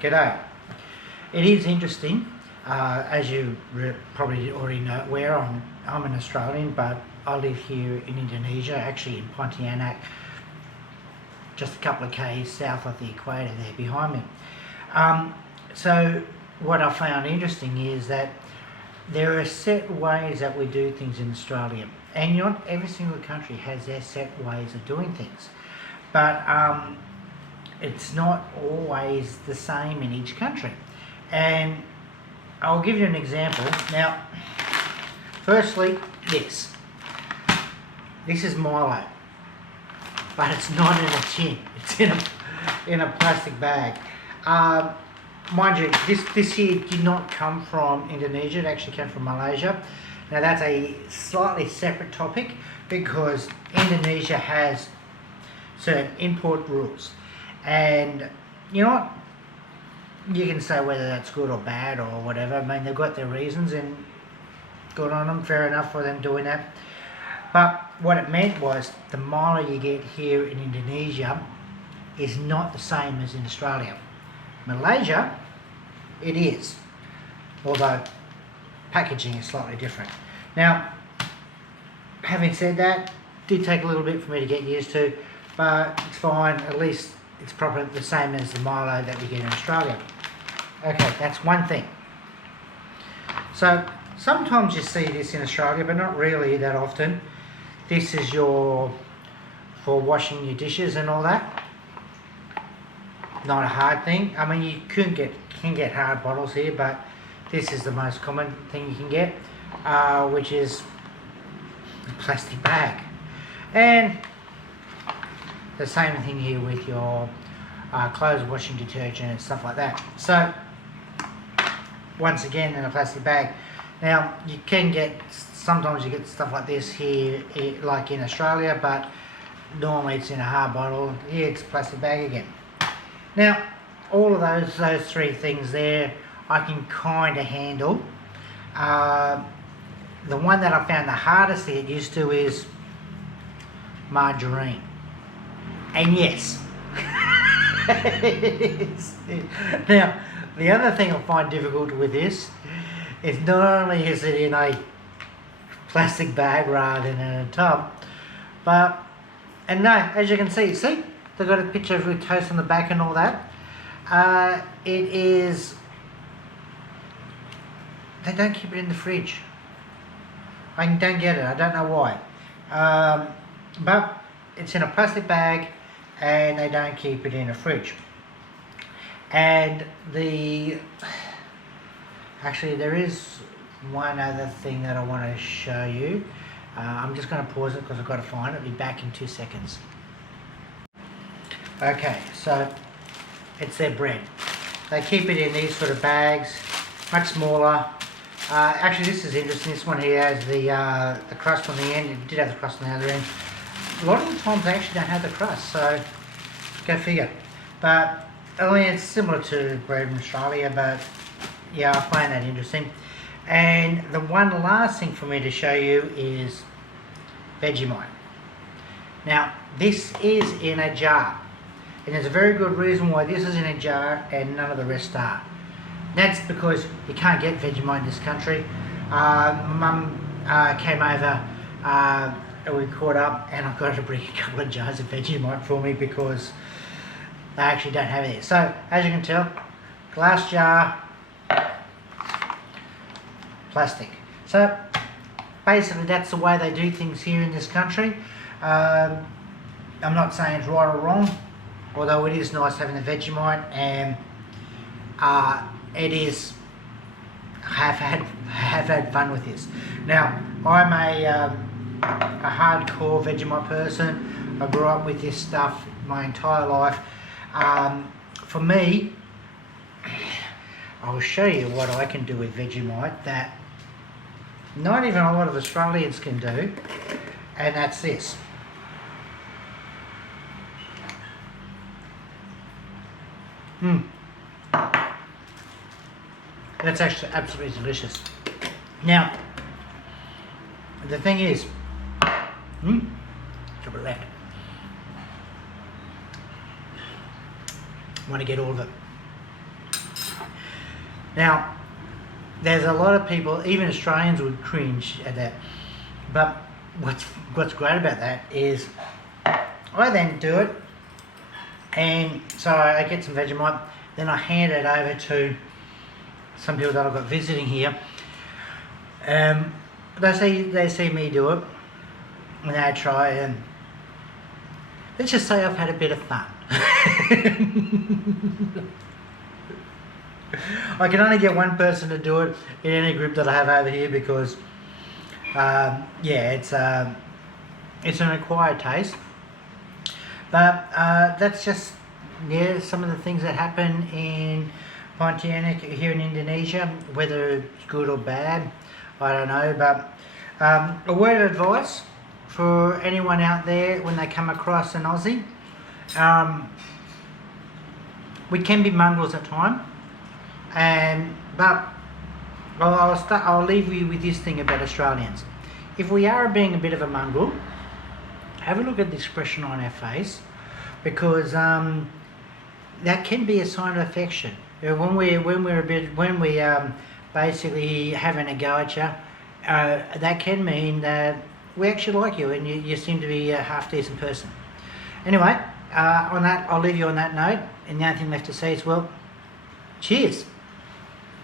G'day. It is interesting, as you probably already know, where I'm an Australian, but I live here in Indonesia, actually in Pontianak, just a couple of k's south of the equator there behind me. So what I found interesting is that there are set ways that we do things in Australia, and not every single country has their set ways of doing things, but it's not always the same in each country. And I'll give you an example. Now, firstly, this is Milo, but it's not in a tin, it's in a plastic bag. Mind you, this here did not come from Indonesia, it actually came from Malaysia. Now that's a slightly separate topic because Indonesia has certain import rules. And you know what, you can say whether that's good or bad or whatever. I mean, they've got their reasons and good on them, fair enough for them doing that. But what it meant was the Milo you get here in Indonesia is not the same as in Australia. Malaysia, it is, although packaging is slightly different. Now, having said that, did take a little bit for me to get used to, but it's fine. At least it's probably the same as the Milo that we get in Australia. Okay, that's one thing. So sometimes you see this in Australia, but not really that often. This is for washing your dishes and all that. Not a hard thing. I mean, you can get hard bottles here, but this is the most common thing you can get, which is a plastic bag. And the same thing here with your clothes washing detergent and stuff like that. So once again, in a plastic bag. Now you can sometimes you get stuff like this here, like in Australia, but normally it's in a hard bottle. Here it's a plastic bag again. Now all of those three things there I can kind of handle. The one that I found the hardest to get used to is margarine. And yes, now the other thing I find difficult with this is not only is it in a plastic bag rather than in a tub, but, and no, as you can see, they've got a picture of toast on the back and all that. It is, they don't keep it in the fridge. I don't get it, I don't know why. But it's in a plastic bag and they don't keep it in a fridge. And actually there is one other thing that I want to show you. I'm just going to pause it because I've got to find it. I'll be back in 2 seconds. Okay, so it's their bread. They keep it in these sort of bags, much smaller. Actually, this is interesting. This one here has the crust on the end. It did have the crust on the other end. A lot of the times they actually don't have the crust, so go figure. But I mean, it's similar to bread in Australia, but yeah, I find that interesting. And the one last thing for me to show you is Vegemite. Now, this is in a jar, and there's a very good reason why this is in a jar and none of the rest are. That's because you can't get Vegemite in this country. Mum came over and we caught up, and I've got to bring a couple of jars of Vegemite for me because they actually don't have it. So as you can tell, glass jar, plastic. So basically that's the way they do things here in this country. I'm not saying it's right or wrong, although it is nice having the Vegemite, and it is, have had fun with this. Now I'm a hardcore Vegemite person. I grew up with this stuff my entire life. For me, I'll show you what I can do with Vegemite that not even a lot of Australians can do, and that's this. That's actually absolutely delicious. Now, the thing is, a bit left. I want to get all of it. Now, there's a lot of people, even Australians would cringe at that. But what's great about that is I then do it, and so I get some Vegemite, then I hand it over to some people that I've got visiting here. They see me do it, and they try, and let's just say I've had a bit of fun. I can only get one person to do it in any group that I have over here because, it's an acquired taste. But that's just some of the things that happen in Pontianak here in Indonesia. Whether it's good or bad, I don't know. But a word of advice for anyone out there when they come across an Aussie. We can be mongrels at times. But I'll leave you with this thing about Australians. If we are being a bit of a mongrel, have a look at the expression on our face, because that can be a sign of affection. When we basically having a go at you, that can mean that we actually like you and you seem to be a half decent person. Anyway, on that, I'll leave you on that note, and the only thing left to say is, well, cheers.